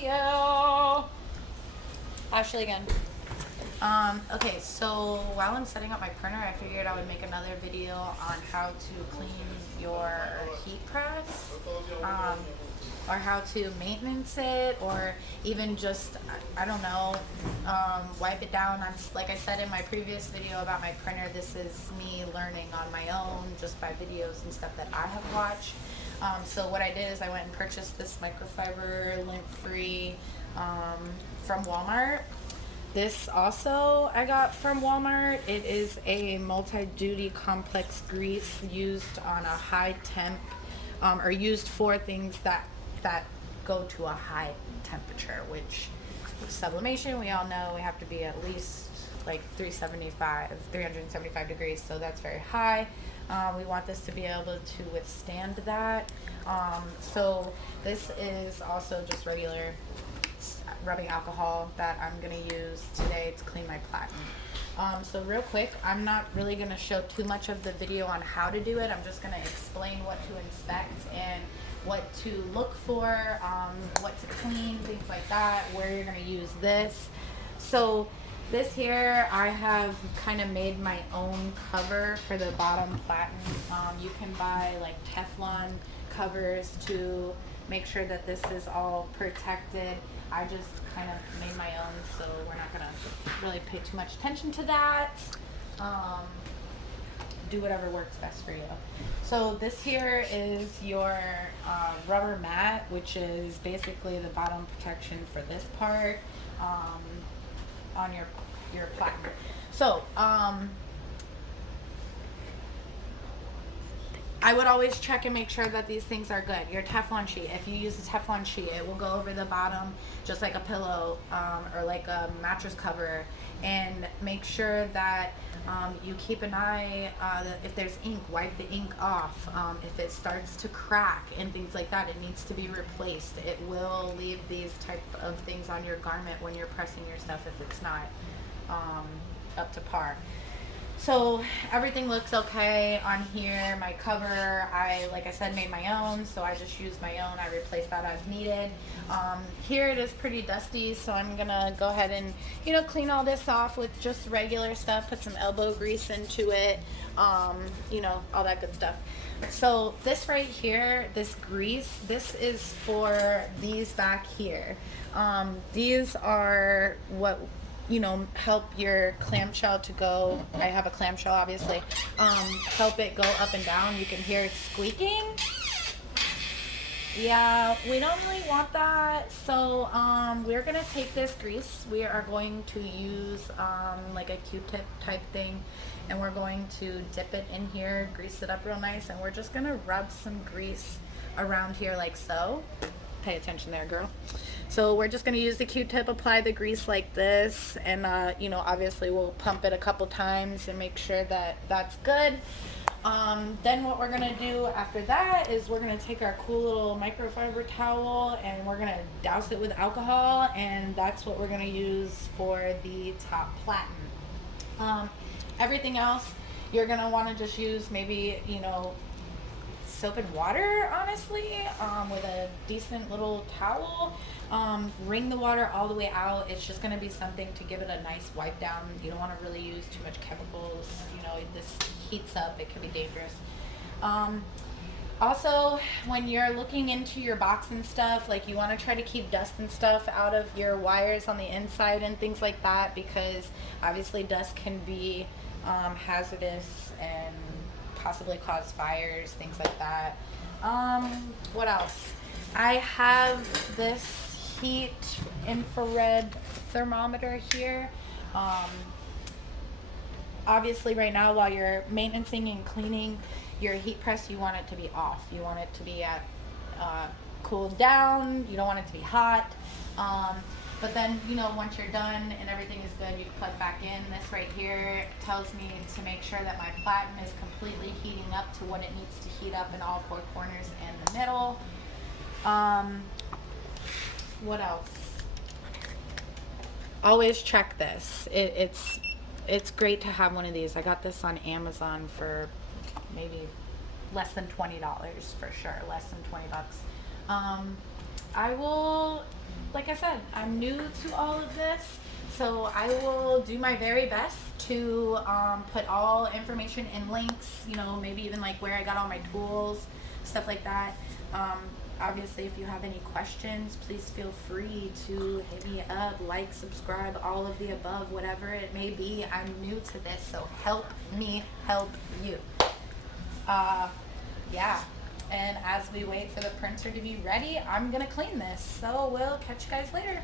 Hey, Ashley again. Okay, so while I'm setting up my printer, I figured I would make another video on how to clean your heat press, or how to maintenance it, or even just, I don't know, wipe it down. Like I said in my previous video about my printer, this is me learning on my own just by videos and stuff that I have watched. So what I did is I went and purchased this microfiber lint-free from Walmart. This also I got from Walmart. It is a multi-duty complex grease used on a high temp, or used for things that go to a high temperature, which sublimation, we all know we have to be at least like 375 degrees, so that's very high. We want this to be able to withstand that. So this is also just regular rubbing alcohol that I'm going to use today to clean my platen. So real quick, I'm not really going to show too much of the video on how to do it. I'm just going to explain what to inspect and what to look for, what to clean, things like that, where you're going to use this. So this here, I have kind of made my own cover for the bottom platen. You can buy like Teflon covers to make sure that this is all protected. I just kind of made my own, so we're not going to really pay too much attention to that. Do whatever works best for you. So this here is your rubber mat, which is basically the bottom protection for this part on your platen. So I would always check and make sure that these things are good. Your Teflon sheet, if you use a Teflon sheet, it will go over the bottom just like a pillow, or like a mattress cover. And make sure that you keep an eye, if there's ink, wipe the ink off. If it starts to crack and things like that, it needs to be replaced. It will leave these type of things on your garment when you're pressing your stuff if it's not up to par. So everything looks okay on here. My cover, like I said, made my own, so I just used my own. I replaced that as needed. Here it is pretty dusty, so I'm gonna go ahead and, clean all this off with just regular stuff, put some elbow grease into it, all that good stuff. So this right here, this grease, this is for these back here. These are what help your clamshell to go. I have a clamshell, obviously. Help it go up and down. You can hear it squeaking. Yeah, we don't really want that. So we're gonna take this grease. We are going to use like a Q-tip type thing, and we're going to dip it in here, grease it up real nice, and we're just gonna rub some grease around here like so. Pay attention there, girl. So we're just going to use the Q-tip, apply the grease like this, and obviously we'll pump it a couple times and make sure that that's good. Then what we're going to do after that is we're going to take our cool little microfiber towel and we're going to douse it with alcohol, and that's what we're going to use for the top platen. Everything else you're going to want to just use maybe soap and water, honestly, with a decent little towel. Wring the water all the way out. It's just going to be something to give it a nice wipe down. You don't want to really use too much chemicals. This heats up. It can be dangerous. Also, when you're looking into your box and stuff, like, you want to try to keep dust and stuff out of your wires on the inside and things like that, because obviously dust can be hazardous and possibly cause fires, things like that. What else? I have this heat infrared thermometer here. Obviously right now, while you're maintaining and cleaning your heat press, you want it to be off. You want it to be at cooled down. You don't want it to be hot. But then, once you're done and everything is good, you plug back in. This right here tells me to make sure that my platen is completely heating up to what it needs to heat up in all four corners and the middle. What else? Always check this. It's great to have one of these. I got this on Amazon for maybe less than $20 for sure. Less than $20. I will like I said, I'm new to all of this, so I will do my very best to put all information in links, you know, maybe even like where I got all my tools, stuff like that. Obviously, if you have any questions, please feel free to hit me up, like, subscribe, all of the above, whatever it may be. I'm new to this, so help me help you. Yeah. And as we wait for the printer to be ready, I'm gonna clean this. So we'll catch you guys later.